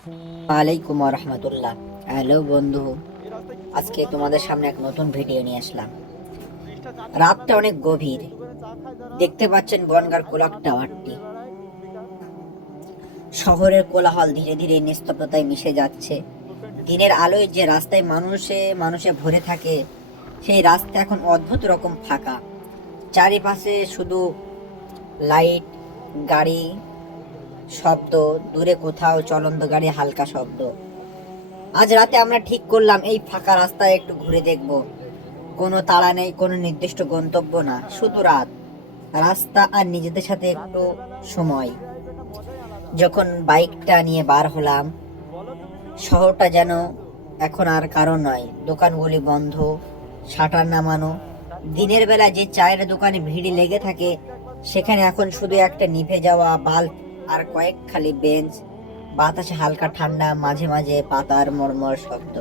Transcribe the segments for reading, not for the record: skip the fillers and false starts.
ওয়ালাইকুম রহমতুল্লাহ। হ্যালো বন্ধু, আজকে তোমাদের সামনে এক নতুন ভিডিও নিয়ে আসলাম। রাতটা অনেক গভীর, দেখতে পাচ্ছেন বনগাঁর কোলাক টাওয়ারটি। শহরের কোলাহল ধীরে ধীরে নিস্তব্ধতায় মিশে যাচ্ছে। দিনের আলোয় যে রাস্তায় মানুষে মানুষে ভরে থাকে, সেই রাস্তা এখন অদ্ভুত রকম ফাঁকা। চারিপাশে শুধু লাইট, গাড়ি, শব্দ, দূরে কোথাও চলন্ত গাড়ি হালকা শব্দ। আজ রাতে আমরা ঠিক করলাম এই ফাঁকা রাস্তায় একটু ঘুরে দেখব। কোনো তাড়া নেই, কোনো নির্দিষ্ট গন্তব্য না, শুধু রাত, রাস্তা আর নিজেদের সাথে একটু সময়। যখন বাইকটা নিয়ে বার হলাম, শহরটা যেন এখন আর কারো নয়। দোকানগুলি বন্ধ, শাটার নামানো। দিনের বেলা যে চায়ের দোকানে ভিড় লেগে থাকে, সেখানে এখন শুধু একটা নিভে যাওয়া বাল্ব আর কয়েক খালি বেঞ্চ। বাতাসে হালকা ঠান্ডা, মাঝে মাঝে পাতার মর্মর শব্দ।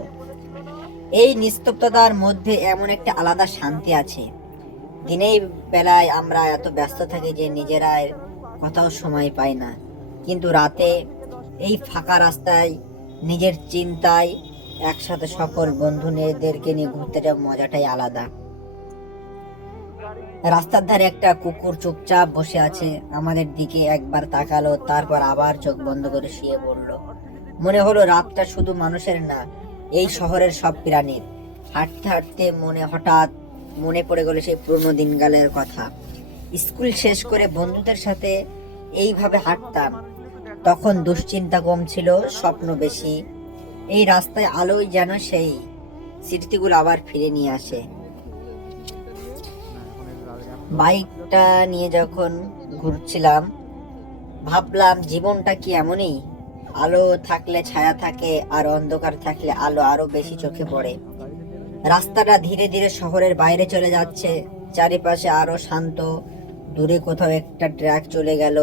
এই নিস্তব্ধতার মধ্যে এমন একটা আলাদা শান্তি আছে। দিনের বেলায় আমরা এত ব্যস্ত থাকি যে নিজেরা কোথাও সময় পাই না, কিন্তু রাতে এই ফাঁকা রাস্তায় নিজের চিন্তায় একসাথে সকল বন্ধুদেরকে নিয়ে ঘুরতে যাওয়ার মজাটাই আলাদা। রাস্তার ধারে একটা কুকুর চুপচাপ বসে আছে, আমাদের দিকে একবার তাকালো, তারপর আবার চোখ বন্ধ করে শুয়ে পড়লো। মনে হলো রাতটা শুধু মানুষের না, এই শহরের সব প্রাণীর। হাঁটতে হাঁটতে হঠাৎ মনে পড়ে গেল সেই পুরনো দিনকালের কথা। স্কুল শেষ করে বন্ধুদের সাথে এইভাবে হাঁটতাম। তখন দুশ্চিন্তা কম ছিল, স্বপ্ন বেশি। এই রাস্তায় আলোই যেন সেই স্মৃতিগুলো আবার ফিরে নিয়ে আসে। বাইকটা নিয়ে যখন ঘুরছিলাম, ভাবলাম জীবনটা কি এমনই? আলো থাকলে ছায়া থাকে, আর অন্ধকার থাকলে আলো আরো বেশি চোখে পড়ে। রাস্তাটা ধীরে ধীরে শহরের বাইরে চলে যাচ্ছে, চারিপাশে আরো শান্ত। দূরে কোথাও একটা ট্রাক চলে গেল,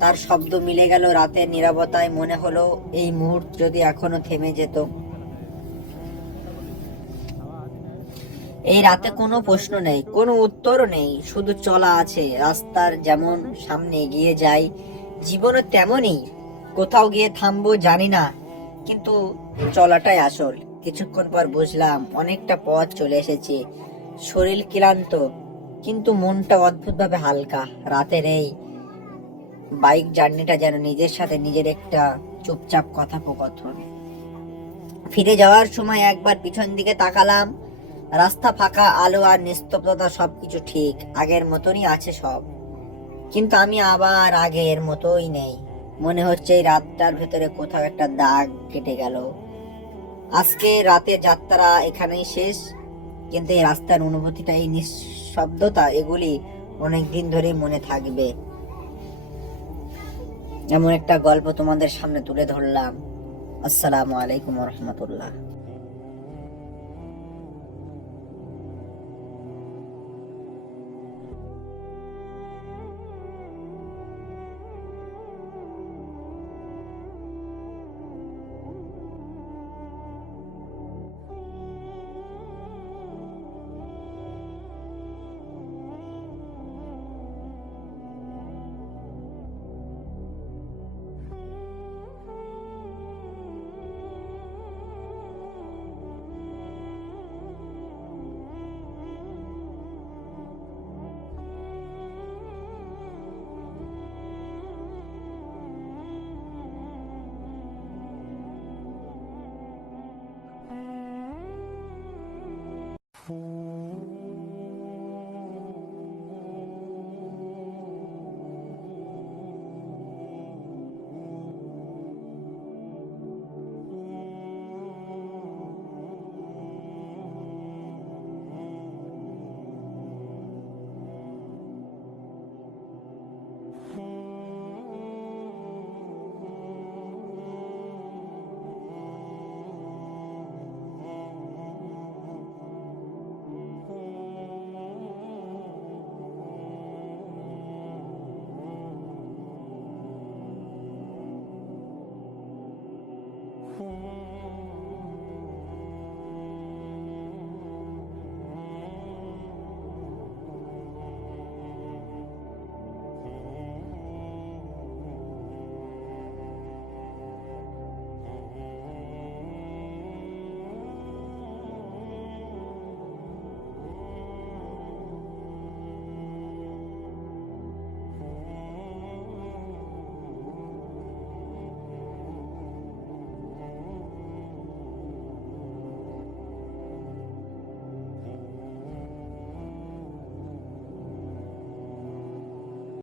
তার শব্দ মিলে গেল রাতের নীরবতায়। মনে হলো এই মুহূর্ত যদি এখনো থেমে যেত। এই রাতে কোনো প্রশ্ন নেই, কোনো উত্তরও নেই, শুধু চলা আছে। রাস্তার যেমন সামনে এগিয়ে যাই, জীবনও তেমনই। কোথাও গিয়ে থামবো জানি না, কিন্তু চলাটাই আসল। কিছুক্ষণ পর বুঝলাম অনেকটা পথ চলে এসেছি। শরীর ক্লান্ত, কিন্তু মনটা অদ্ভুতভাবে হালকা। রাতের এই বাইক জার্নিটা যেন নিজের সাথে নিজের একটা চুপচাপ কথোপকথন। ফিরে যাওয়ার সময় একবার পিছন দিকে তাকালাম। রাস্তা ফাঁকা, আলো আর নিস্তব্ধতা, সবকিছু ঠিক আগের মতনই আছে সব। কিন্তু আমি আবার আগের মতোই নেই। মনে হচ্ছে এই রাতটার ভেতরে কোথাও একটা দাগ কেটে গেল। আজকে রাতে যাত্রা এখানেই শেষ, কিন্তু এই রাস্তার অনুভূতিটা, এই নিঃশব্দতা, এগুলি অনেকদিন ধরেই মনে থাকবে। এমন একটা গল্প তোমাদের সামনে তুলে ধরলাম। আসসালামু আলাইকুম রহমতুল্লাহ।